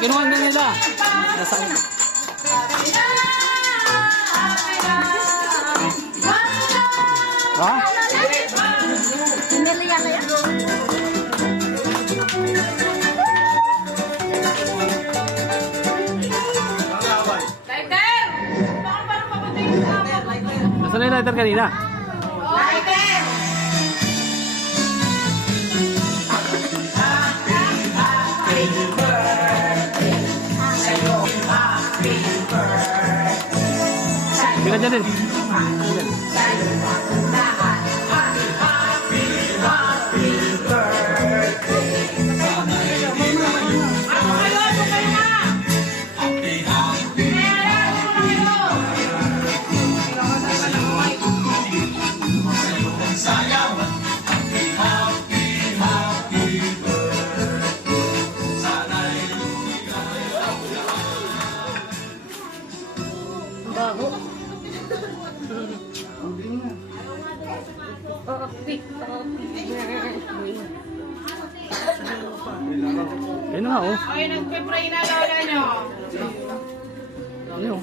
Kinuha na nila. Nasaan? Ha? Nasaan yung lighter kanina? Lighter! Sige dyan din. Ayun na nga oh. Okay, nagpe-pray na lola nyo. Ayun.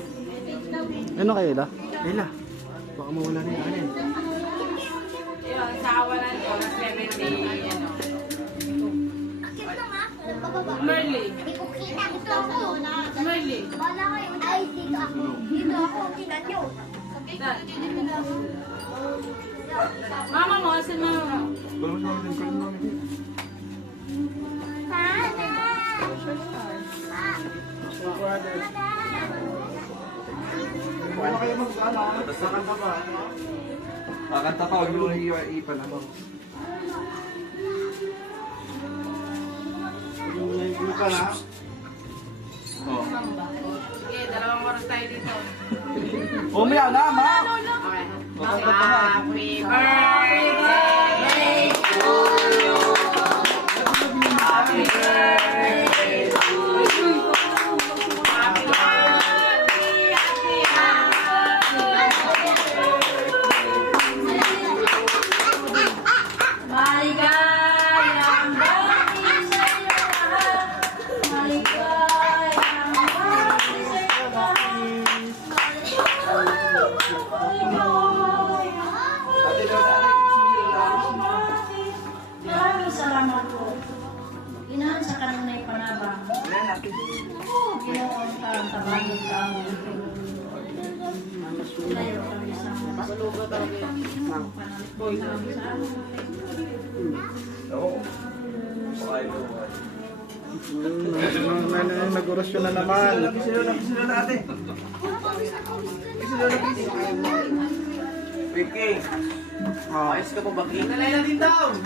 Ano kayo Ila? Ila, baka mawala na yung alin. Yun, sa awalan ko, na 70, ano. Merly. Merly. Ay, dito ako. Dito ako. Tingnan nyo. Mama mo, asan mama mo? Gano'n sa atin, gano'n namin. Wala kayo mag-ano, basta kanta pa. Kakanta pa, huwag mo ipan ako. Yung ka na? Oo. Sige, 2 oras tayo dito. Umiyak na, ma! Okay. Kakanta pa na. Happy birthday to you. Happy birthday to you. Happy birthday, happy Maligayang birthday sa'yo lahat. Maligayang birthday sa'yo Maraming salamat po. Inahan sa kanunay panabang. Ginoon ka ang tabangin ka ang layo kami sa Nag-orasyon na naman. Vicky, ayos ka po ba? Nalala din daw.